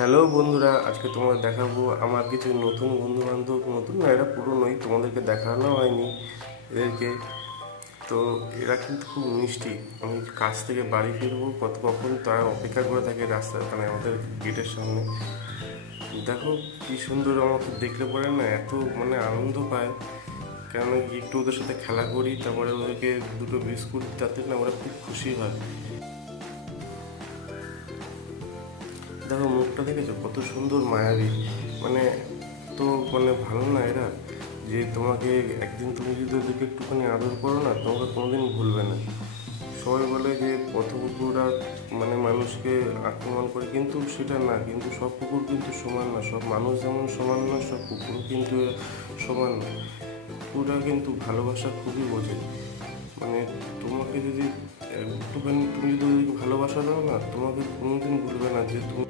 Hello বন্ধুরা, আজকে তোমাদের দেখাবো আমার কিছু নতুন বন্ধু বান্ধব। নতুন না, এরা পুরনোই, তোমাদেরকে দেখানো হয়নি এদেরকে। তো এরা কিন্তু খুব মিষ্টি। আমি কাজ থেকে বাড়ি ফিরবো কখন তারা অপেক্ষা করে থাকে রাস্তায়, মানে আমাদের গেটের সামনে। দেখো কি সুন্দর, আমাকে দেখলে পরে না এত মানে আনন্দ পায়। কেন একটু ওদের সাথে খেলা করি, তারপরে ওদেরকে দুটো বিস্কুট, তাতে না ওরা খুব খুশি হয়। দেখো মুখটা দেখেছো কত সুন্দর মায়াবী, মানে তো মানে ভালো না এরা, যে তোমাকে একদিন তুমি যদি ওদেরকে একটুখানি আদর করো না, তোমাকে কোনোদিন ভুলবে না। সবাই বলে যে পথ কুকুররা মানে মানুষকে আক্রমণ করে, কিন্তু সেটা না, কিন্তু সব কুকুর কিন্তু সমান না, সব মানুষ যেমন সমান না, সব কুকুরও কিন্তু সমান না। কুকুররা কিন্তু ভালোবাসা খুবই বোঝে। মানে তোমাকে যদি একটুখানি তুমি যদি ওদেরকে ভালোবাসা দাও না, তোমাকে কোনোদিন ভুলবে না যে তুমি